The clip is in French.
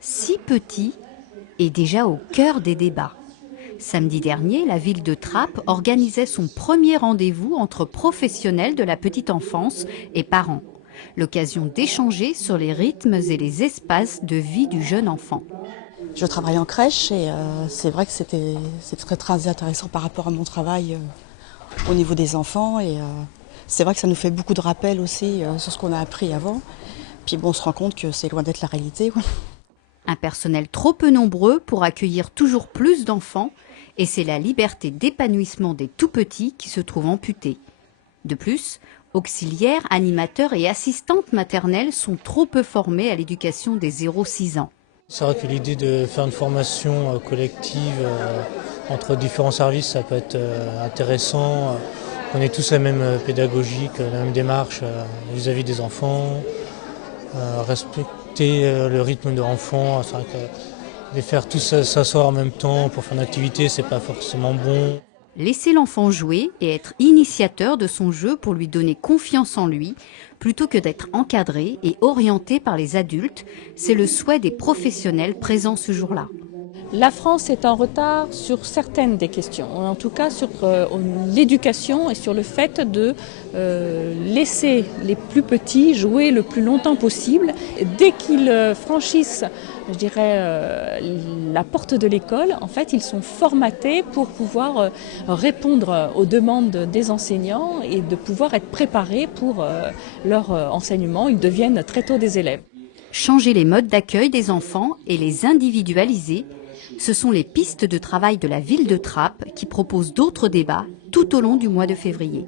Si petit et déjà au cœur des débats. Samedi dernier, la ville de Trappes organisait son premier rendez-vous entre professionnels de la petite enfance et parents. L'occasion d'échanger sur les rythmes et les espaces de vie du jeune enfant. Je travaille en crèche et c'est vrai que c'est très intéressant par rapport à mon travail au niveau des enfants. Et c'est vrai que ça nous fait beaucoup de rappels aussi sur ce qu'on a appris avant. Puis bon, on se rend compte que c'est loin d'être la réalité. Un personnel trop peu nombreux pour accueillir toujours plus d'enfants, et c'est la liberté d'épanouissement des tout-petits qui se trouve amputée. De plus, auxiliaires, animateurs et assistantes maternelles sont trop peu formés à l'éducation des 0-6 ans. C'est vrai que l'idée de faire une formation collective entre différents services, ça peut être intéressant. On est tous la même pédagogie, la même démarche vis-à-vis des enfants, respecter le rythme de l'enfant. C'est vrai que les faire tous s'asseoir en même temps pour faire une activité, c'est pas forcément bon. Laisser l'enfant jouer et être initiateur de son jeu pour lui donner confiance en lui, plutôt que d'être encadré et orienté par les adultes, c'est le souhait des professionnels présents ce jour-là. La France est en retard sur certaines des questions, en tout cas sur l'éducation et sur le fait de laisser les plus petits jouer le plus longtemps possible. Dès qu'ils franchissent, je dirais, la porte de l'école, en fait, ils sont formatés pour pouvoir répondre aux demandes des enseignants et de pouvoir être préparés pour leur enseignement. Ils deviennent très tôt des élèves. Changer les modes d'accueil des enfants et les individualiser, ce sont les pistes de travail de la ville de Trappes qui proposent d'autres débats tout au long du mois de février.